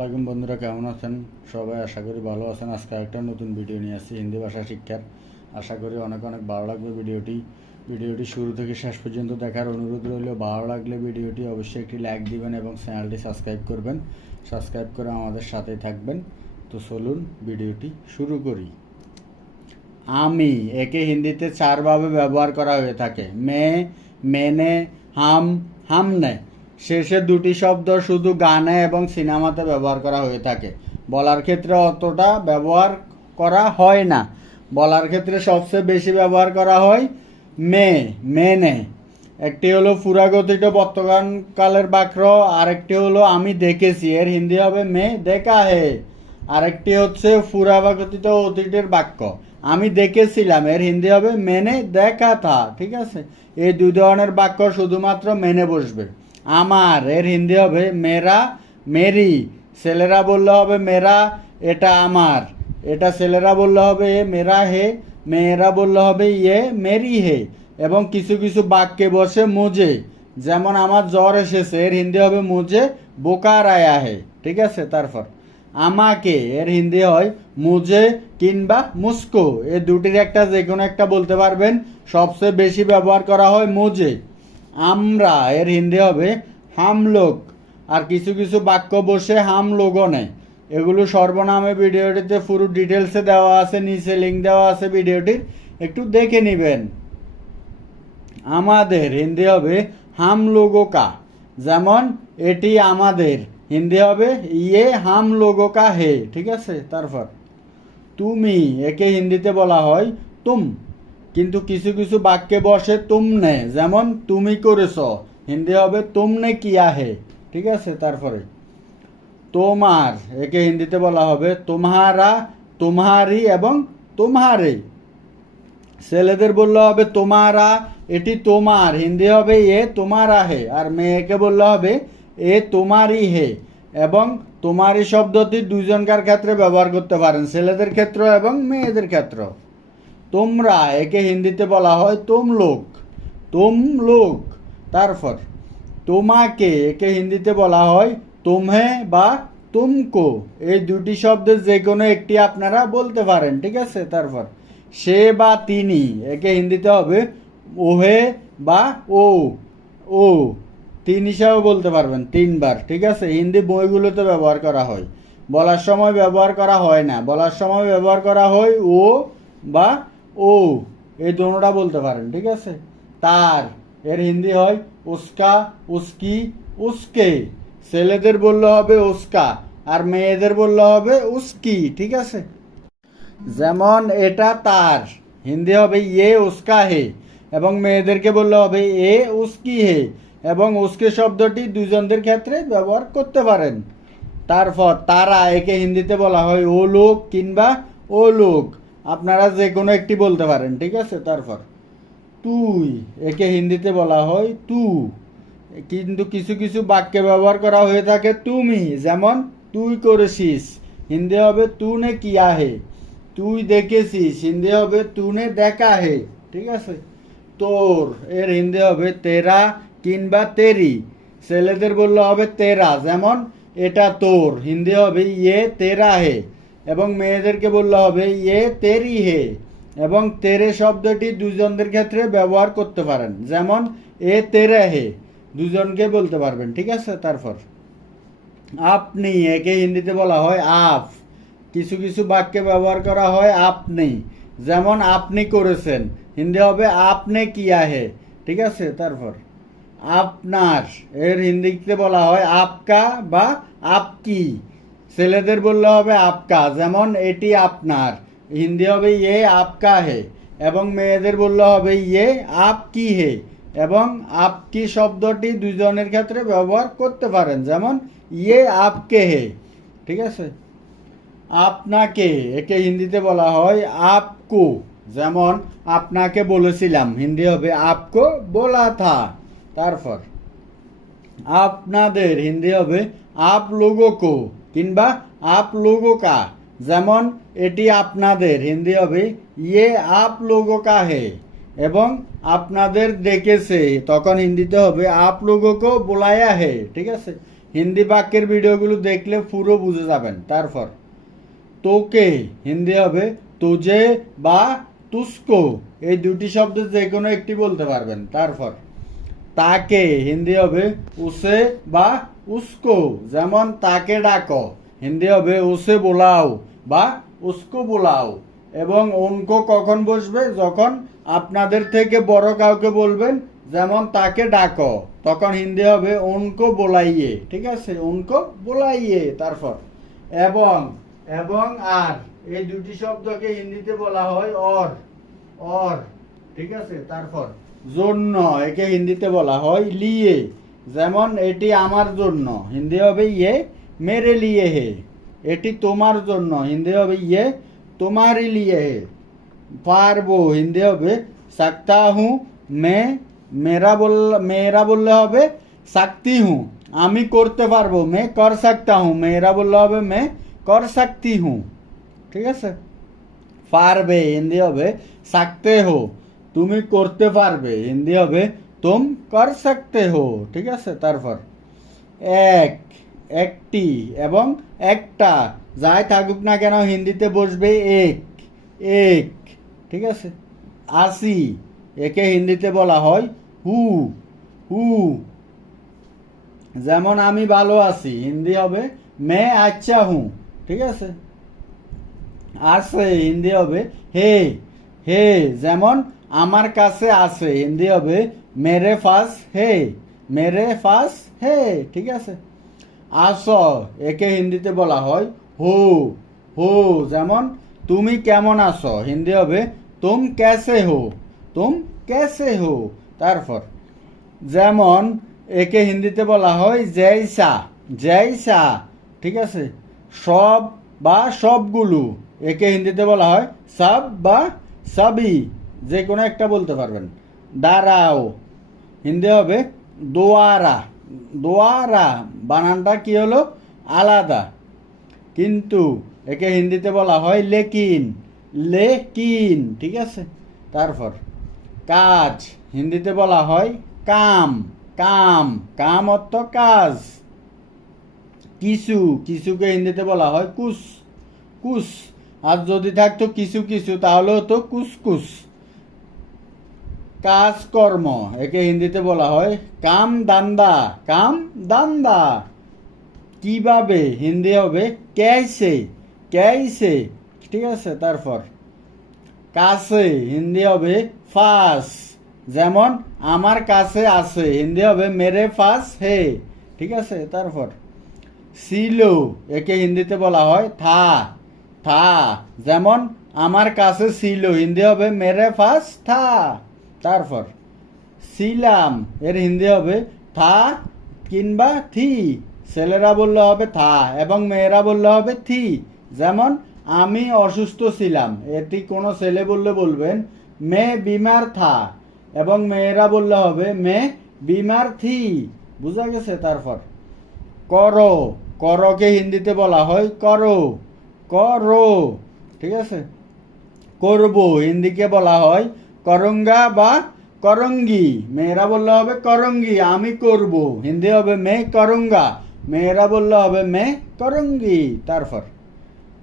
আলাইকুম বন্ধুরা, কেমন আছেন? সবাই আশা করি ভালো আছেন। আজকে একটা নতুন ভিডিও নিয়ে আসছি, হিন্দি ভাষা শিক্ষার আশা করি অনেক অনেক ভালো লাগবে ভিডিওটি ভিডিওটি শুরু থেকে শেষ পর্যন্ত দেখার অনুরোধ রইল। ভালো লাগলে ভিডিওটি অবশ্যই একটি লাইক দিবেন এবং চ্যানেলটি সাবস্ক্রাইব করবেন। সাবস্ক্রাইব করে আমাদের সাথে থাকবেন। তো চলুন ভিডিওটি শুরু করি। আমি, একে হিন্দিতে চারভাবে ব্যবহার করা হয়ে থাকে। মে, মেনে হাম হাম, হামনে। শেষে দুটি শব্দ শুধু গানে এবং সিনেমাতে ব্যবহার করা হয়ে থাকে। বলার ক্ষেত্রে অতটা ব্যবহার করা হয় না। বলার ক্ষেত্রে সবচেয়ে বেশি ব্যবহার করা হয় মে, মেনে। একটি হলো ফুরাগতিত বর্তমানকালের বাক্য আরেকটি হলো আমি দেখেছি। এর হিন্দি হবে মে, দেখা হে। আরেকটি হচ্ছে ফুরাবাগতিত অতীতের বাক্য, আমি দেখেছিলাম। এর হিন্দি হবে মেনে, দেখা থা, ঠিক আছে? এই দুই ধরনের বাক্য শুধুমাত্র মেনে বসবে। আমার, এর হিন্দি হবে মেরা, মেরি। ছেলেরা বললে হবে মেরা, এটা আমার। এটা ছেলেরা বললে হবে এ মেরা হে, মেয়েরা বললে হবে ইয়ে মেরি হে। এবং কিছু কিছু বাক্যে বসে মুজে। যেমন আমার জ্বর এসেছে, এর হিন্দি হবে মুজে বোকার আয়া হে। ঠিক আছে, তারপর। আমাকে, এর হিন্দি হয় মুজে কিংবা মুস্কো। এ দুটির একটা যে কোনো একটা বলতে পারবেন। সবচেয়ে বেশি ব্যবহার করা হয় মুজে। আমরা, এর হিন্দি হবে হাম লোক আর কিছু কিছু বাক্য বসে হাম লোগও নেয় এগুলো সর্বনামে ভিডিওটিতে পুরো ডিটেলসে দেওয়া আছে, নিচে লিঙ্ক দেওয়া আছে ভিডিওটির একটু দেখে নেবেন। আমাদের, হিন্দি হবে হাম যেমন, এটি আমাদের। হিন্দি হবে ইয়ে হাম লোগো কা হে, ঠিক আছে? তারপর, তুমি, একে হিন্দিতে বলা হয় তুম। কিন্তু কিছু কিছু বাক্যে বসে তুমনে যেমন তুমি করেছ। হিন্দি হবে তুমনে কিয়া হে। ঠিক আছে? তারপরে, তোমার, একে হিন্দিতে বলা হবে তোমারা, তোমারি এবং তোমারে। ছেলেদের বললে হবে তোমারা, এটি তোমার। হিন্দি হবে এ তোমারা হে, আর মেয়েকে বললে হবে এ তোমারই হে। এবং তোমারই শব্দটি দুজনকার ক্ষেত্রে ব্যবহার করতে পারেন, ছেলেদের ক্ষেত্র এবং মেয়েদের ক্ষেত্র। তোমরা, একে হিন্দিতে বলা হয় তোম লোক তোম লোক। তারপর, তোমাকে একে হিন্দিতে বলা হয় তোমহে বা তুমকো। এই দুটি শব্দের যে কোনো একটি আপনারা বলতে পারেন, ঠিক আছে? তারপর, সে বা তিনি, একে হিন্দিতে হবে ওহে বা ও ও। তিন হিসাবে বলতে পারবেন, তিনবার, ঠিক আছে? হিন্দি বইগুলোতে ব্যবহার করা হয়। বলার সময় ব্যবহার করা হয় না। বলার সময় ব্যবহার করা হয় ও বা ও, এই দোনোটা বলতে পারেন, ঠিক আছে? তার, এর হিন্দি হয় উস্কা, উস্কি, উস্কে। ছেলেদের বললে হবে উস্কা, আর মেয়েদের বললে হবে উস্কি, ঠিক আছে? যেমন এটা তার, হিন্দি হবে ইয়ে উস্কা হে, এবং মেয়েদেরকে বললে হবে এ উস্কি হে, এবং উস্কে শব্দটি দুজনদের ক্ষেত্রে ব্যবহার করতে পারেন। তারপর তারা একে হিন্দিতে বলা হয় ও লোক কিংবা ও লোক আপনারা যে কোনো একটি বলতে পারেন, ঠিক আছে? তারপর, তুই, একে হিন্দিতে বলা হয় তু। কিন্তু কিছু কিছু বাক্যে ব্যবহার করা হয়ে থাকে তুমি। যেমন, তুই করেছিস, হিন্দি হবে তু নে কিয়া হে। তুই দেখেছিস, হিন্দি হবে তু নে দেখা হে, ঠিক আছে? তোর, এর হিন্দি হবে তেরা কিংবা তেরি। ছেলেদের বললে হবে তেরা। যেমন, এটা তোর, হিন্দি হবে ইয়ে তেরা হে। এবং মেয়েদেরকে বললে হবে, এ তেরি হে। এবং তেরে শব্দটি দুজনদের ক্ষেত্রে ব্যবহার করতে পারেন। যেমন, এ তেরে হে। দুজনকে বলতে পারবেন, ঠিক আছে? তারপর, আপনি, একে হিন্দিতে বলা হয় আপ কিছু কিছু বাক্যে ব্যবহার করা হয়, আপনি। যেমন, আপনি করেছেন। হিন্দি হবে, আপনি কিয়া হে। ঠিক আছে? তারপর, আপনার। এর হিন্দিতে বলা হয়, আপকা বা আপকি। ছেলেদের বললে হবে আপকা, যেমন এটি আপনার। হিন্দি হবে ইয়ে আপকা হে, এবং মেয়েদের বললে হবে ইয়ে আপ কি হে, এবং আপ কি শব্দটি দুজনের ক্ষেত্রে ব্যবহার করতে পারেন, যেমন ইয়ে আপকে হে, ঠিক আছে? আপনাকে, একে হিন্দিতে বলা হয় আপকো, যেমন আপনাকে বলেছিলাম, হিন্দি হবে আপকো বলা থা তারপর, আপনাদের হিন্দি হবে আপ লোগো কো কিংবা আপ লোগো কা। যেমন, এটি আপনাদের হিন্দি হবে ইয়ে আপ লোগো কা হে। এবং আপনাদের দেখেছে, তখন হিন্দিতে হবে, আপ লোগো কো বোলায়া হে। ঠিক আছে? হিন্দি বাক্যের ভিডিওগুলো দেখলে পুরো বুঝে যাবেন, তারপর। তোকে, হিন্দি হবে তোজে বা তুস্কো। এই দুটি শব্দ যে কোনো একটি বলতে পারবেন, তারপর। তাকে হিন্দি হবে উসে বা উস্কো, যেমন তাকে ডাকো। হিন্দি হবে উসে বোলাও বা উস্কো বোলাও। এবং উনকো কখন বসবে? যখন আপনাদের থেকে বড় কাউকে বলবেন, যেমন তাকে ডাকো, তখন হিন্দি হবে উনকো বোলাইয়ে, ঠিক আছে? উনকো বোলাইয়ে তারপর। এবং এবং আর, এই দুটি শব্দকে হিন্দিতে বলা হয় অর অর, ঠিক আছে? তারপর। জন্য, একে হিন্দিতে বলা হয় লিয়ে। যেমন, এটি আমার জন্য। হিন্দি হবে ইয়ে মেরে লিয়ে হে। এটি তোমার জন্য। হিন্দি হবে ইয়ে তোমারই লিয়ে হে। পারব। হিন্দি হবে সাকতা হুঁ মে মেরা বল মেয়েরা বললে হবে সাকতি হুঁ আমি করতে পারব। মে কর সাকতা হুঁ মেয়েরা বললে হবে, মে কর সাকতি হুঁ ঠিক আছে? পারবে। হিন্দি হবে সাকতে হো তুমি করতে পারবে। হিন্দি হবে, তুম কর সকতে হো ঠিক আছে? তারপর, এক, একটি এবং একটা যাই থাকুক না কেন, হিন্দিতে বসবে, এক এক ঠিক আছে? আসি একে হিন্দিতে বলা হয়, হু হু যেমন আমি ভালো আছি, হিন্দি হবে, মে আচ্ছা হুঁ ঠিক আছে? আছে হিন্দি হবে, হে হে যেমন আমার কাছে আছে। হিন্দি হবে, মেরে ফাস হে, মেরে ফাস হে। ঠিক আছে? আস, একে হিন্দিতে বলা হয়, হো হো। যেমন, তুমি কেমন আছো? হিন্দি হবে, তুম ক্যাসে হো, তুম ক্যাসে হো। তারপর, যেমন, একে হিন্দিতে বলা হয় জৈসা জৈসা ঠিক আছে? সব বা সবগুলো, একে হিন্দিতে বলা হয়, সব বা সবই যে কোনো একটা বলতে পারবেন। দাঁড়াও। হিন্দি হবে দোয়ারা। দোয়ারা, বানানটা কি হলো? আলাদা। কিন্তু একে হিন্দিতে বলা হয় লেকিন। লেকিন, ঠিক আছে? তারপর কাজ, হিন্দিতে বলা হয় কাম। কাম কাম অর্থ কাজ। কিছু কিছুকে হিন্দিতে বলা হয় কুস। কুস, আর যদি থাকতো কিছু কিছু তাহলে হতো কুসকুস। কাজকর্ম, একে হিন্দিতে বলা হয় কাম দান্দা কাম দান্দা কীভাবে হিন্দি হবে? ক্যাইসে। ক্যাইসে। ঠিক আছে, তারপর। কাছে হিন্দি হবে ফাস। যেমন, আমার কাছে আছে। হিন্দি হবে মেরে ফাস হে। ঠিক আছে, তারপর। ছিল একে হিন্দিতে বলা হয় থা। থা। যেমন, আমার কাছে ছিল হিন্দি হবে মেরে ফাস থা। তারপর ছিলাম এর হিন্দি হবে, থা কিংবা থি ছেলেরা বললে হবে থা এবং মেয়েরা বললে হবে থি যেমন, আমি অসুস্থ ছিলাম এটি কোনো ছেলে বললে বলবেন, মে বিমার থা এবং মেয়েরা বললে হবে, মে বিমার থি বুঝা গেছে তারপর, করো করকে হিন্দিতে বলা হয়, করো করো ঠিক আছে, করব হিন্দিকে বলা হয় করঙ্গা বা করঙ্গি। মেয়েরা বললে হবে করঙ্গি, আমি করব। হিন্দি হবে মে করঙ্গা, মেয়েরা বললে হবে মে করঙ্গি। তারপর,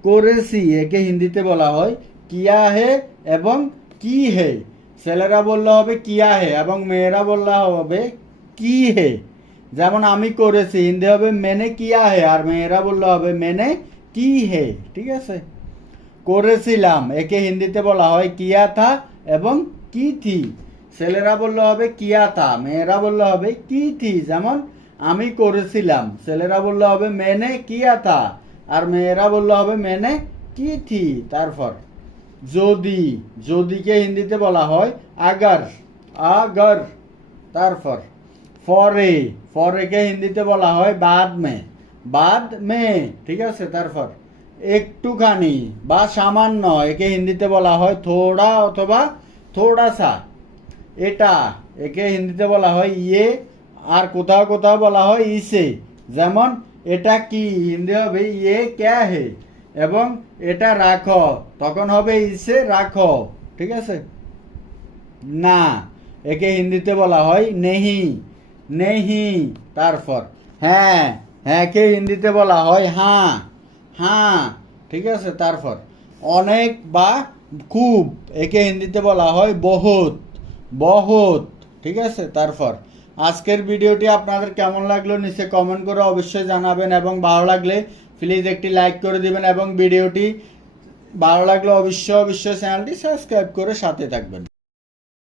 করেছি, একে হিন্দিতে বলা হয় কিয়া হে এবং কি হে। ছেলেরা বললে হবে কিয়া হে এবং মেয়েরা বললে হবে কি হে। যেমন আমি করেছি, হিন্দি হবে মেনে কিয়া হে আর মেয়েরা বললে হবে মেনে কি হে। ঠিক আছে? করেছিলাম, একে হিন্দিতে বলা হয় কিয়া থা এবং কি থি? ছেলেরা বললে হবে কিয়া থা মেয়েরা বললে হবে কি থি? যেমন আমি করেছিলাম। ছেলেরা বললে হবে মেনে কিয়া থা আর মেয়েরা বললে হবে মেনে কি থি? তারপর, যদি, যদিকে হিন্দিতে বলা হয় আগার আগার। তারপর, ফরে, ফরেকে হিন্দিতে বলা হয় বাদ মে বাদ মে ঠিক আছে? তারপর একটুখানি বা সামান্য, একে হিন্দিতে বলা হয় থোড়া অথবা থোড়া সা এটা একে হিন্দিতে বলা হয় ইয়ে আর কোথাও কোথাও বলা হয় ইসে। যেমন, এটা কি? হিন্দি হবে ইয়ে ক্যা হে? এবং, এটা রাখো। তখন হবে ইসে রাখো। ঠিক আছে? না, একে হিন্দিতে বলা হয় নেহি। নেহি, তারপর। হ্যাঁ হ্যাঁ কে হিন্দিতে বলা হয় হ্যাঁ হ্যাঁ ঠিক আছে, তারপর। অনেক বা খুব, একে হিন্দিতে বলা হয় বহুত বহুত, ঠিক আছে, তারপর। আজকের ভিডিওটি আপনাদের কেমন লাগল নিচে কমেন্ট করে অবশ্যই জানাবেন এবং ভালো লাগলে প্লিজ একটি লাইক করে দিবেন এবং ভিডিওটি ভালো লাগলে অবশ্যই অবশ্যই চ্যানেলটি সাবস্ক্রাইব করে সাথে থাকবেন।